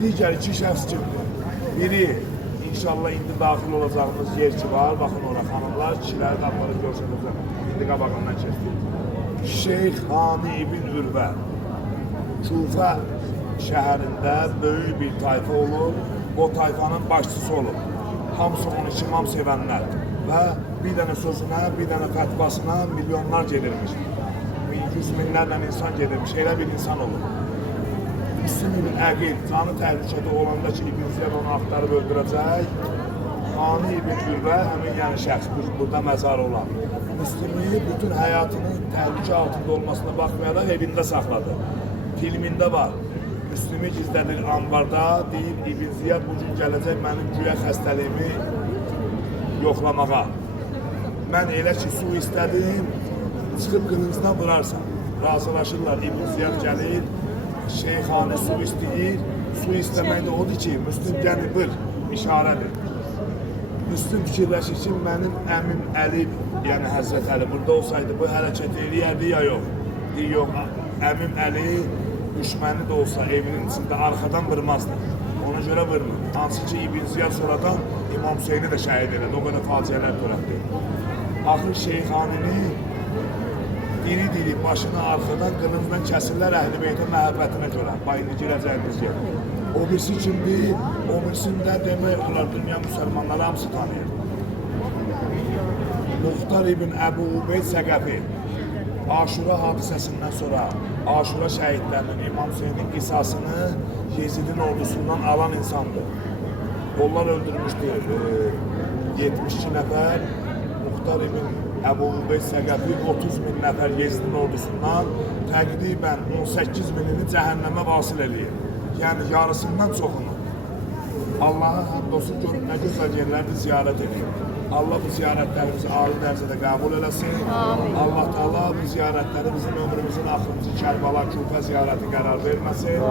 Digər iki şəxs kimdir? Biri, inşallah indi daxil olacağımız yer ki var, baxın ora xanımlar, kişiləri də aparıb görsənəcəm. İndi qabağından keçdik. Şeyx Hani ibn Ürvə, Kufə şəhərində böyük bir tayfa olur, o tayfanın başçısı olur. Hamısı onu imam sevənlər və bir dənə sözünə, bir dənə fətvasına milyonlar gedirmiş. Yüz minlərlə insan gedirmiş, elə bir insan olur. Müslüm ibn Əqil canı təhlükədə olanda ki, İbn Ziyad onu axtarıb öldürəcək. Hani ibn Ürvə həmin yəni şəxs burada məzarı olan. Müslümü bütün həyatının təhlükə altında olmasına baxmayaraq evində saxladı. Filmində var. Müslümü gizlədir ambarda, deyib İbn Ziyad bugün gələcək mənim güya xəstəliyimi yoxlamağa. Mən elə ki, su istədim, çıxıb qılıncdan vurarsan. Razılaşırlar, İbn Ziyad gəlir, Şeyxani su istəyir, su istəmək də odur ki, Müslüm gəlib bir işarədir. Müslüm fikirləşir ki, mənim əmim Əli, yəni Həzrət Əli burada olsaydı bu hərəkət eləyərdi ya yox. Deyir, yox, əmim Əli düşməni də olsa evinin içində arxadan vurmazdı. Ona görə vurmur. Hansı ki, İbn Ziyad sonradan İmam Hüseyni də şəhid elədi, o qədər faciələr törətdi. Axır Şeyxanini diri-diri başını arxadan qılıncdan kəsirlər Əhl-i Beytə məhəbbətinə görə. Bayını girəcəyimiz yer. O birisi kimdir? O birisində demək olar dünya müsəlmanları hamısı tanıyır. Muxtar ibn Əbu Ubeyd Səqəfi Aşura hadisəsindən sonra Aşura şəhidlərinin İmam Hüseynin qisasını Yezidin ordusundan alan insandır. Onlar öldürmüşdür 72 nəfər. Muxtar ibn Əbu Ubeyd Səqəfi 30 min nəfər Yezidin ordusundan təqribən 18 minini cəhənnəmə vasil eləyir. Yəni yarısından çoxunu. Allah'a həmd olsun görüb nə gözəl yerlərdə ziyarət edir. Allah bu ziyarətlərimizi ali dərəcədə qəbul eləsin. Allah Teala bu ziyarətləri bizim ömrümüzün axırıncı Kərbala, Kufə ziyarəti qərar verməsin.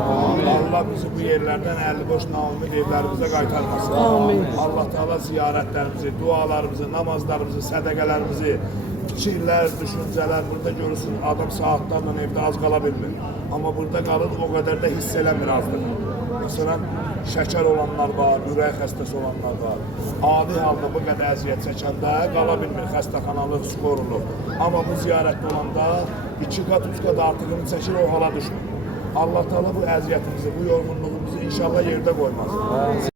Allah bizi bu yerlərdən əlli boş naumid evlərimizə qaytarmasın. Allah Teala ziyarətlərimizi, dualarımızı, namazlarımızı, sədəqələrimizi, fikirlər, düşüncələr burada görürsün. Adam saatlarla evdə az qala bilmir. Amma burada qalır, o qədər də hiss eləmir azdır. Məsələn, şəkər olanlar var, ürək xəstəsi olanlar var. Adi halda bu qədər əziyyət çəkəndə qala bilmir, xəstəxanalıq, skorulur. Amma bu ziyarətdə olanda 2 qat, 3 qat artığını çəkir, o hala düşmür. Allah Teala bu əziyyətimizi, bu yorğunluğumuzu inşallah yerdə qoymaz.